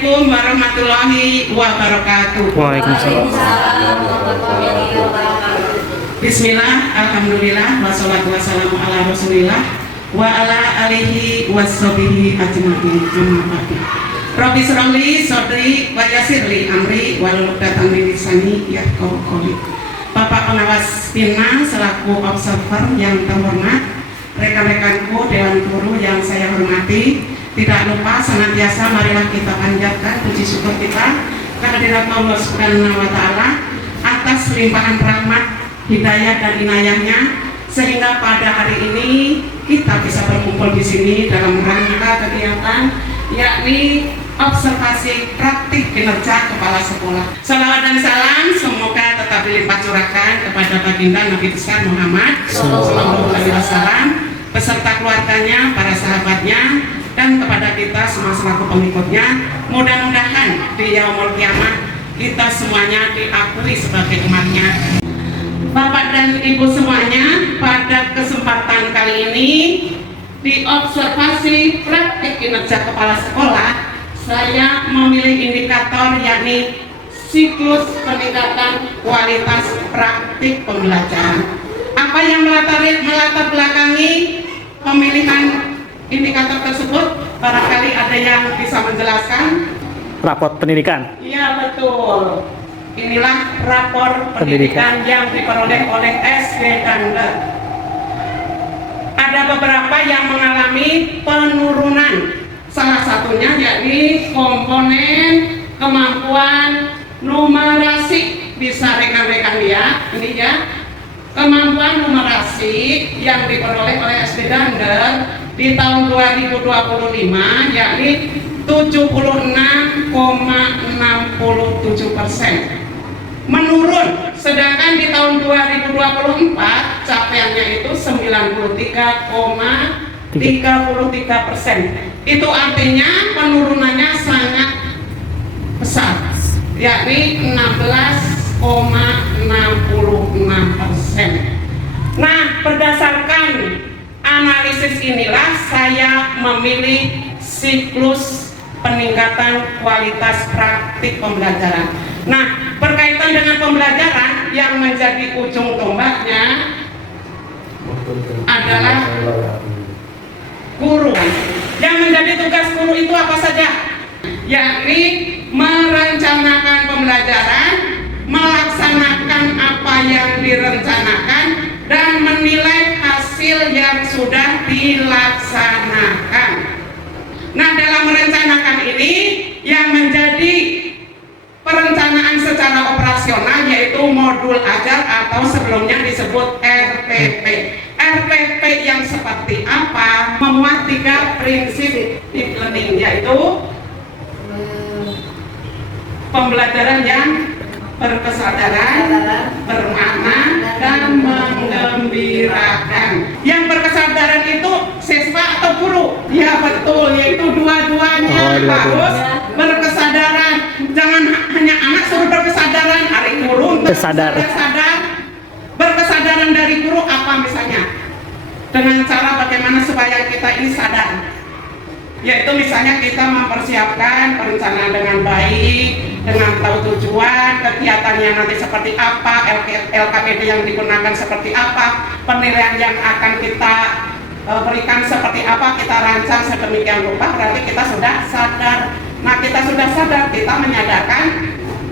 Assalamualaikum warahmatullahi wabarakatuh. Waalaikumsalam. Bismillah, alhamdulillah, wassalatu wassalamu ala rasulillah wa ala alihi wassobihi ajma'in. Amma ba'du. Rabbi shrahli sadri wa yassirli amri wahlul 'uqdatam min lisani yafqahu qawli. Bapak pengawas PINMA selaku observer yang terhormat, rekan-rekanku Dewan Guru yang saya hormati, tidak lupa senantiasa marilah kita panjatkan puji syukur kita kehadirat Allah Subhanahu wa Ta'ala atas limpahan rahmat, hidayah dan inayahnya, sehingga pada hari ini kita bisa berkumpul di sini dalam rangka kegiatan yakni observasi praktik kinerja kepala sekolah. Salawat dan salam semoga tetap dilimpah curahkan kepada baginda Nabi besar Muhammad Sallallahu Alaihi Wasallam beserta keluarganya, para sahabatnya, dan kepada kita semua selaku pengikutnya. Mudah-mudahan di yaumul kiamah kita semuanya diakui sebagai umatnya. Bapak dan Ibu semuanya, pada kesempatan kali ini di observasi praktik kinerja kepala sekolah, saya memilih indikator yakni siklus peningkatan kualitas praktik pembelajaran. Apa yang melatar belakangi pemilihan indikator tersebut? Barangkali ada yang bisa menjelaskan. Raport pendidikan. Iya, betul. Inilah rapor pendidikan yang diperoleh oleh SD dan D. Ada beberapa yang mengalami penurunan. Salah satunya yakni komponen kemampuan numerasi. Bisa rekan-rekan lihat, ini ya. Kemampuan numerasi yang diperoleh oleh SD dan D di tahun 2025 yakni 76,67%. Menurun, sedangkan di tahun 2024 capaiannya itu 93,33%. Itu artinya penurunannya sangat besar, yakni 16,66%. Nah, berdasarkan analisis inilah saya memilih siklus peningkatan kualitas praktik pembelajaran. Nah, berkaitan dengan pembelajaran yang menjadi ujung tombaknya adalah guru. Yang menjadi tugas guru itu apa saja? Yakni merencanakan pembelajaran, melaksanakan apa yang direncanakan, dan menilai hasil yang sudah dilaksanakan. Nah, dalam merencanakan ini yang menjadi perencanaan secara operasional yaitu modul ajar atau sebelumnya disebut RPP. RPP yang seperti apa? Memuat 3 prinsip deep learning, yaitu pembelajaran yang berkesadaran, bermakna, dan menggembirakan. Yang berkesadaran itu siswa atau guru? Ya betul, yaitu dua-duanya harus berkesadaran. Jangan hanya anak suruh berkesadaran, hari guru sadar. Berkesadaran dari guru apa misalnya? Dengan cara bagaimana supaya kita ini sadar, yaitu misalnya kita mempersiapkan perencanaan dengan baik, dengan tahu tujuan, kegiatannya nanti seperti apa, LKPD yang digunakan seperti apa, penilaian yang akan kita berikan seperti apa, kita rancang sedemikian rupa, berarti kita sudah sadar. Nah, kita sudah sadar, kita menyadarkan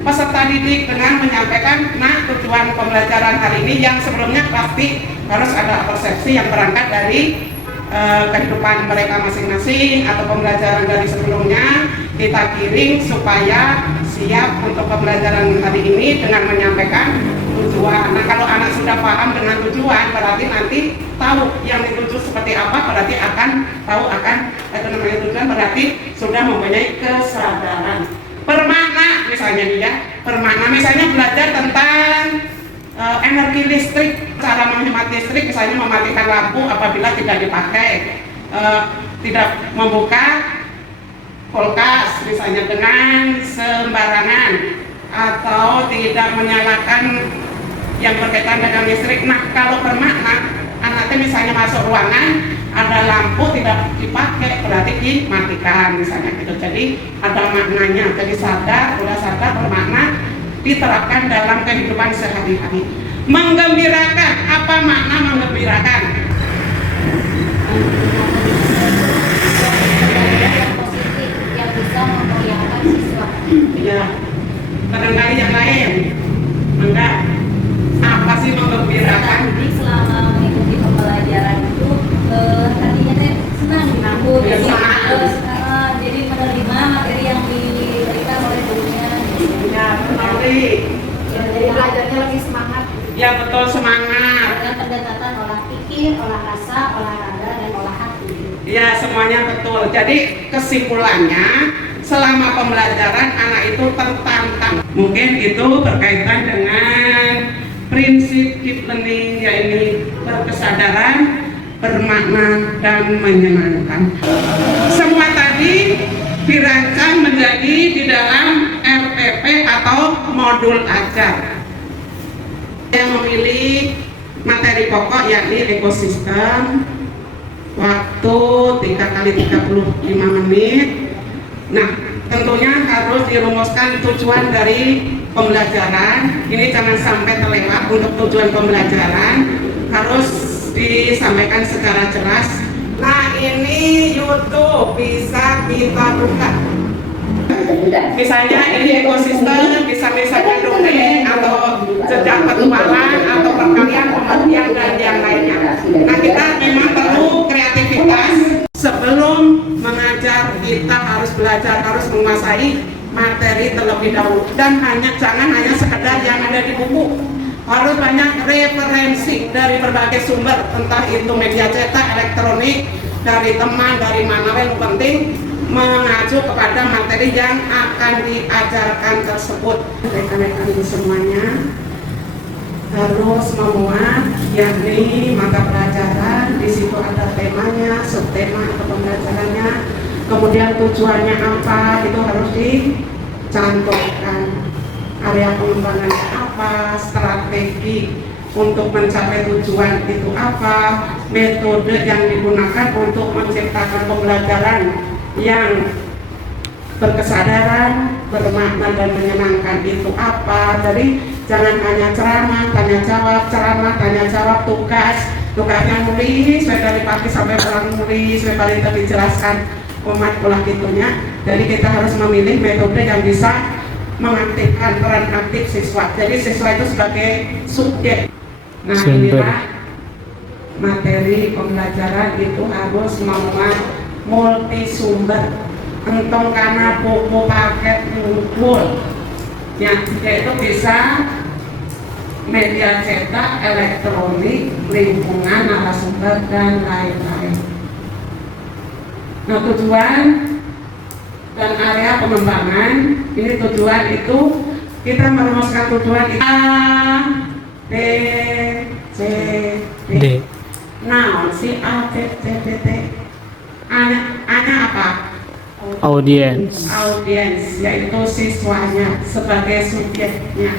peserta didik dengan menyampaikan tujuan pembelajaran hari ini yang sebelumnya pasti harus ada persepsi yang berangkat dari kehidupan mereka masing-masing atau pembelajaran dari sebelumnya kita kirim supaya siap untuk pembelajaran hari ini dengan menyampaikan tujuan. Nah, kalau anak sudah paham dengan tujuan, berarti nanti tahu yang dituju seperti apa, berarti akan tahu akan tujuan, berarti sudah mempunyai kesadaran. Bermakna misalnya dia, bermakna misalnya belajar tentang energi listrik, cara menghemat listrik, misalnya mematikan lampu apabila tidak dipakai, tidak membuka kulkas misalnya dengan sembarangan, atau tidak menyalakan yang berkaitan dengan listrik. Nah, kalau bermakna, anaknya misalnya masuk ruangan, ada lampu tidak dipakai berarti dimatikan misalnya gitu. Jadi ada maknanya. Jadi udah sadar bermakna diterapkan dalam kehidupan sehari-hari. Menggembirakan, apa makna menggembirakan? Yang positif yang bisa memeriahkan siswa. Ya, barangkali yang lain. Enggak. Apa sih menggembirakan? Jadi selama mengikuti pembelajaran itu tadinya teh senang menabung, Ya, jadi menerima materi yang diberikan oleh gurunya. Ya, menarik. Jadi belajarnya lebih semangat. Ya, betul, semangat. Dengan pendekatan olah pikir, olah rasa, olahraga, dan olah hati. Ya, semuanya betul. Jadi kesimpulannya, selama pembelajaran anak itu tertantang. Mungkin itu berkaitan dengan prinsip keep learning, yaitu berkesadaran, bermakna, dan menyenangkan. Semua tadi dirancang menjadi di dalam RPP atau modul ajar yang memilih materi pokok yakni ekosistem, waktu 3x35 menit. Nah, tentunya harus dirumuskan tujuan dari pembelajaran. Ini jangan sampai terlewat. Untuk tujuan pembelajaran harus disampaikan secara jelas. Nah, ini YouTube bisa kita buka. Misalnya ini ekosistem, bisa misalnya dongeng atau jejak petualang atau perkalian pengertian dan yang lainnya. Nah, kita memang perlu kreativitas. Sebelum mengajar kita harus belajar, harus menguasai materi terlebih dahulu, dan jangan hanya sekedar yang ada di buku. Harus banyak referensi dari berbagai sumber, entah itu media cetak, elektronik, dari teman, dari mana. Yang penting mengacu kepada materi yang akan diajarkan tersebut. Rekan-rekan ini semuanya harus memuat yakni mata pelajaran. Di situ ada temanya, subtema atau pembelajarannya, kemudian tujuannya apa, itu harus dicantumkan. Area pengembangannya apa, strategi untuk mencapai tujuan itu apa, metode yang digunakan untuk menciptakan pembelajaran yang berkesadaran, bermakna, dan menyenangkan itu apa. Jadi jangan hanya ceramah, tanya jawab, ceramah, tanya jawab, tugasnya nulis, dari pagi sampai pulang nulis, paling tadi dijelaskan umat pola gitunya. Jadi kita harus memilih metode yang bisa mengaktifkan peran aktif siswa. Jadi siswa itu sebagai subjek. Nah, inilah materi pembelajaran itu harus memuat multi sumber. Entong karena buku paket ngumpul yang itu bisa media cetak, elektronik, lingkungan, narasumber, dan lain-lain. Nah, tujuan dan area pengembangan, ini tujuan itu kita merumuskan tujuan A, B, C, D. Nah, si A, B, C, D, T. A-nya apa? Audiens, yaitu siswanya sebagai subjeknya.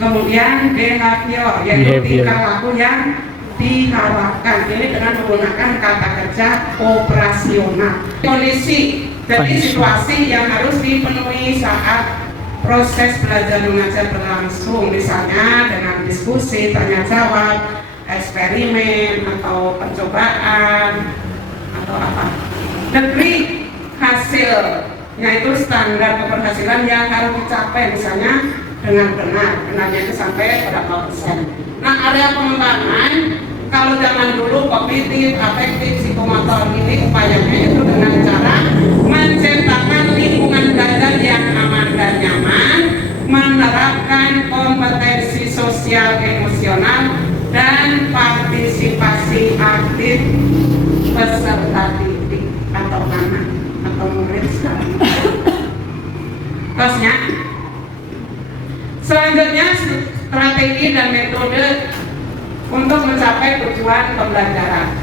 Kemudian behavior, yaitu tingkah laku yang diharapkan. Ini dengan menggunakan kata kerja operasional. Kondisi, jadi situasi yang harus dipenuhi saat proses belajar mengajar berlangsung, misalnya dengan diskusi, tanya jawab, eksperimen atau percobaan atau apa. Degree hasil, yaitu standar keberhasilan yang harus dicapai, misalnya dengan benarnya itu sampai berapa persen. Nah, area pengembangan, kalau zaman dulu kognitif, afektif, psikomotor, ini upayanya itu dengan cara menciptakan lingkungan belajar yang aman dan nyaman, menerapkan kompetensi sosial emosional, dan partisipasi aktif peserta didik atau anak atau murid sekarang. Terusnya, selanjutnya strategi dan metode untuk mencapai tujuan pembelajaran.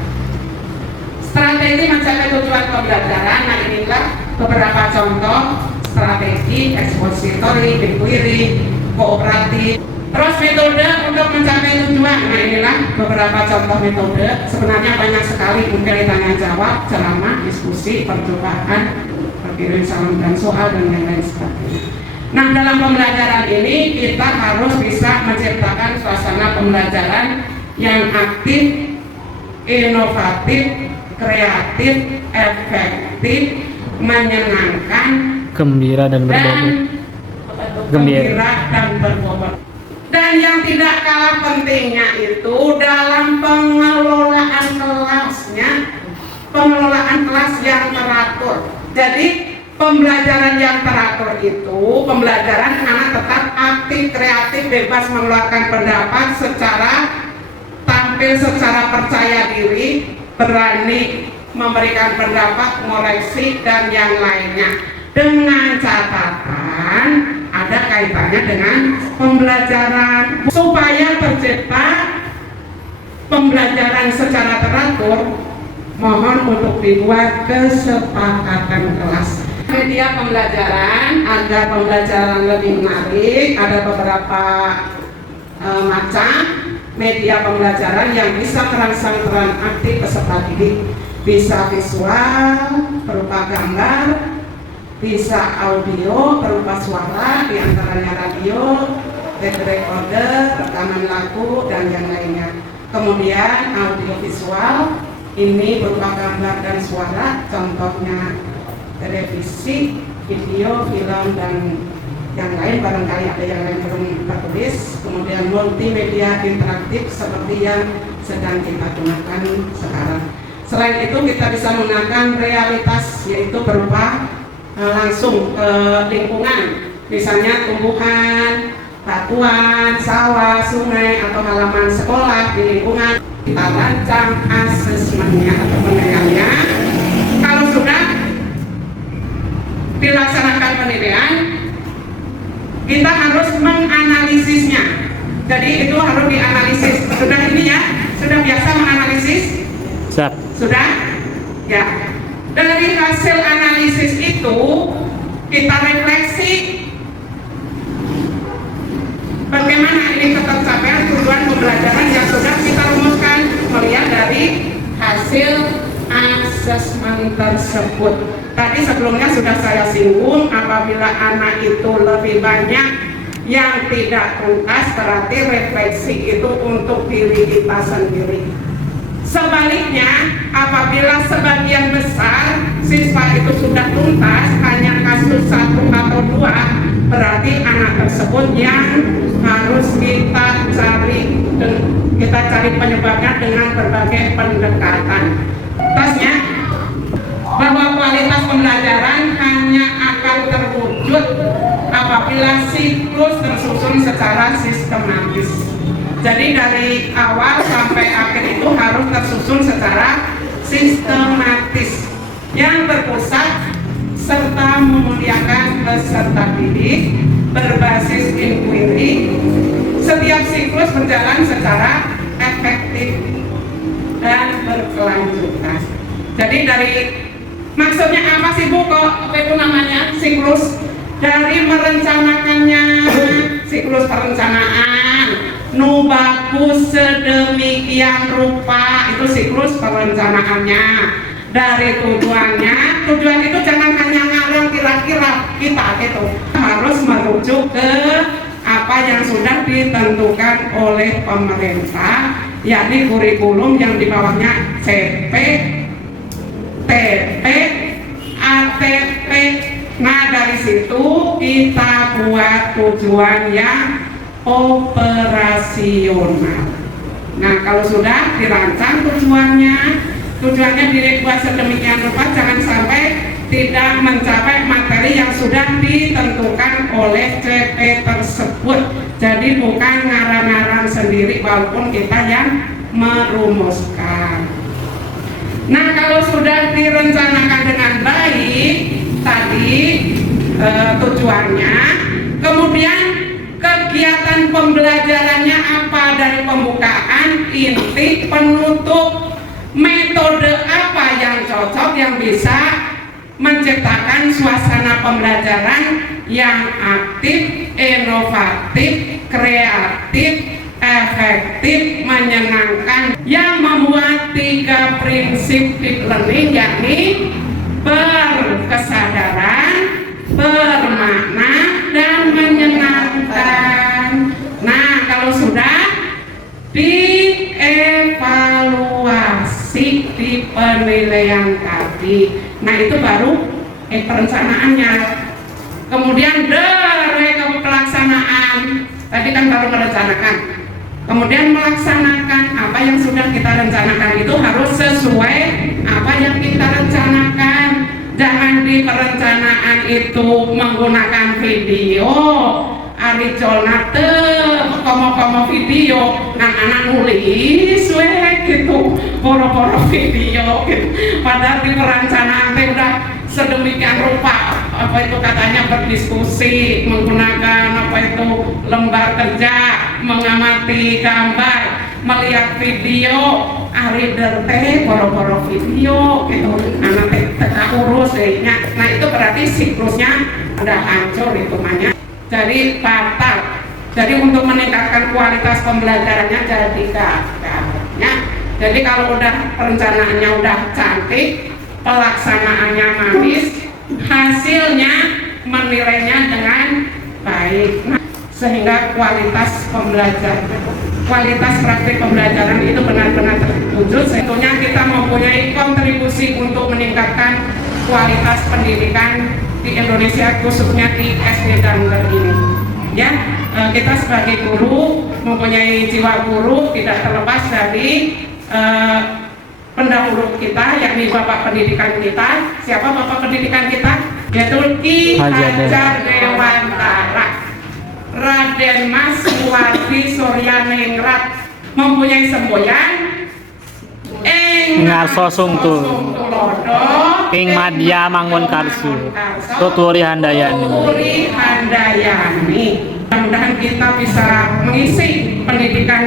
Strategi mencapai tujuan pembelajaran. Nah, inilah beberapa contoh strategi: ekspositori, inquiry, kooperatif, Terus metode untuk mencapai tujuan. Nah inilah beberapa contoh metode. Sebenarnya banyak sekali, mungkin tanya jawab, ceramah, diskusi, percobaan, berkirim salam dan soal dan lain-lain sebagainya. Nah dalam pembelajaran ini kita harus bisa menciptakan suasana pembelajaran yang aktif, inovatif, kreatif, efektif, menyenangkan, Gembira dan berbobot. gembira dan berbobot. Dan yang tidak kalah pentingnya itu dalam pengelolaan kelasnya, pengelolaan kelas yang teratur. Jadi pembelajaran yang teratur itu pembelajaran anak tetap aktif, kreatif, bebas mengeluarkan pendapat secara tampil secara percaya diri, berani memberikan pendapat, koreksi dan yang lainnya. Dengan catatan ada kaitannya dengan pembelajaran supaya tercipta pembelajaran secara teratur. Mohon untuk dibuat kesepakatan kelas. Media pembelajaran agar pembelajaran lebih menarik, ada beberapa macam media pembelajaran yang bisa merangsang peran aktif peserta didik. Bisa visual berupa gambar, bisa audio berupa suara, diantaranya radio, tape recorder, rekaman lagu dan yang lainnya. Kemudian audio visual ini berupa gambar dan suara, contohnya televisi, video, film dan yang lain, barangkali ada yang lain belum tertulis. Kemudian multimedia interaktif seperti yang sedang kita gunakan sekarang. Selain itu kita bisa menggunakan realitas, yaitu berupa langsung ke lingkungan, misalnya tumbuhan, batuan, sawah, sungai atau halaman sekolah di lingkungan. Kita rancang asesmennya atau penilaiannya. Kalau sudah dilaksanakan penilaian, kita harus menganalisisnya. Jadi itu harus dianalisis. Sudah ini ya, sudah biasa menganalisis? Sudah? Ya. Dari hasil analisis itu kita refleksi bagaimana ini tercapai tujuan pembelajaran yang sudah kita rumuskan melihat dari hasil asesmen tersebut. Tadi sebelumnya sudah saya singgung, apabila anak itu lebih banyak yang tidak tuntas, berarti refleksi itu untuk diri kita sendiri. Sebaliknya, apabila sebagian besar siswa itu sudah tuntas, hanya kasus 1 atau 2, berarti anak tersebut yang harus kita cari penyebabnya dengan berbagai pendekatan. Tasnya, bahwa kualitas pembelajaran hanya akan terwujud apabila siklus tersusun secara sistematis. Jadi dari awal sampai akhir itu harus tersusun secara sistematis yang berpusat serta memuliakan peserta didik, berbasis inquiry. Setiap siklus berjalan secara efektif dan berkelanjutan. Jadi dari maksudnya apa sih Bu, kok itu namanya siklus? Dari merencanakannya, siklus perencanaan, nu bagus sedemikian rupa, itu siklus perencanaannya. Dari tujuan itu jangan hanya ngarang kira-kira kita gitu, harus merujuk ke apa yang sudah ditentukan oleh pemerintah, yakni kurikulum yang di bawahnya CP, TP, ATP. Nah dari situ kita buat tujuan yang operasional. Nah kalau sudah dirancang tujuannya dibuat sedemikian rupa, jangan sampai tidak mencapai materi yang sudah ditentukan oleh CP tersebut. Jadi bukan ngarang-ngarang sendiri walaupun kita yang merumuskan. Nah kalau sudah direncanakan dengan baik tadi tujuannya, kemudian kegiatan pembelajarannya apa, dari pembukaan, inti, penutup, metode apa yang cocok yang bisa menciptakan suasana pembelajaran yang aktif, inovatif, kreatif, efektif, menyenangkan, yang membuat 3 prinsip deep learning, yakni berkesadaran, bermakna, dan menyenangkan. Nah, kalau sudah dievaluasi di penilaian tadi, nah itu baru perencanaannya. Kemudian pelaksanaan, tadi kan baru merencanakan, kemudian melaksanakan apa yang sudah kita rencanakan itu harus sesuai apa yang kita rencanakan. Jangan di perencanaan itu menggunakan video, Ari Jonate, komo-komo video, anak nulis, gitu, poro-poro video, gitu. Padahal di perencanaan udah sedemikian rupa, apa itu katanya berdiskusi, menggunakan apa itu lembar kerja, mengamati gambar, melihat video, Ari derte, poro-poro video, gitu, anak teka urus, nah itu berarti siklusnya udah hancur hitungannya. Jadi batal. Jadi untuk meningkatkan kualitas pembelajarannya jadi gagalnya. Jadi kalau udah perencanaannya udah cantik, pelaksanaannya manis, hasilnya menilainya dengan baik. Nah, sehingga kualitas pembelajaran, kualitas praktik pembelajaran itu benar-benar terwujud. Tentunya kita mempunyai kontribusi untuk meningkatkan kualitas pendidikan di Indonesia, khususnya di SD Dangder ini. Ya, kita sebagai guru mempunyai jiwa guru, tidak terlepas dari pendahulu kita, yakni bapak pendidikan kita. Siapa bapak pendidikan kita? Yaitu Ki Hajar Dewantara, Raden Mas Suwardi Suryaningrat, mempunyai semboyan Ngarso Sungtul Ing Madya Mangun Karsu Tuturi Handayani. Mudah-mudahan kita bisa mengisi pendidikan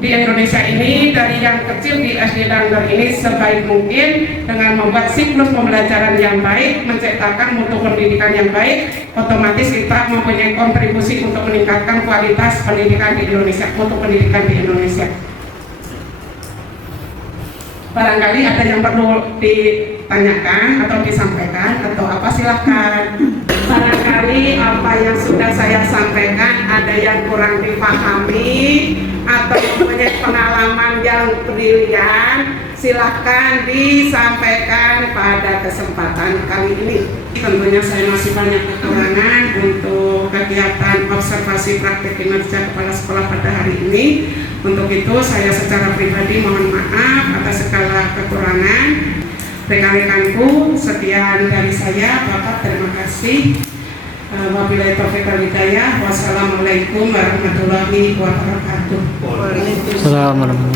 di Indonesia ini dari yang kecil di SD Dangder ini sebaik mungkin dengan membuat siklus pembelajaran yang baik, menciptakan mutu pendidikan yang baik. Otomatis kita mempunyai kontribusi untuk meningkatkan kualitas pendidikan di Indonesia, mutu pendidikan di Indonesia. Barangkali ada yang perlu ditanyakan atau disampaikan atau apa, silahkan. Barangkali apa yang sudah saya sampaikan ada yang kurang dipahami atau punya pengalaman yang brilian, silahkan disampaikan pada kesempatan kali ini. Tentunya saya masih banyak kekurangan untuk kegiatan observasi praktik kinerja kepala sekolah pada hari ini. Untuk itu saya secara pribadi mohon maaf atas segala kekurangan. Rekan-rekanku, sekian dari saya. Bapak, terima kasih. Wabillahi taufiq wal hidayah. Wassalamualaikum warahmatullahi wabarakatuh. Assalamualaikum.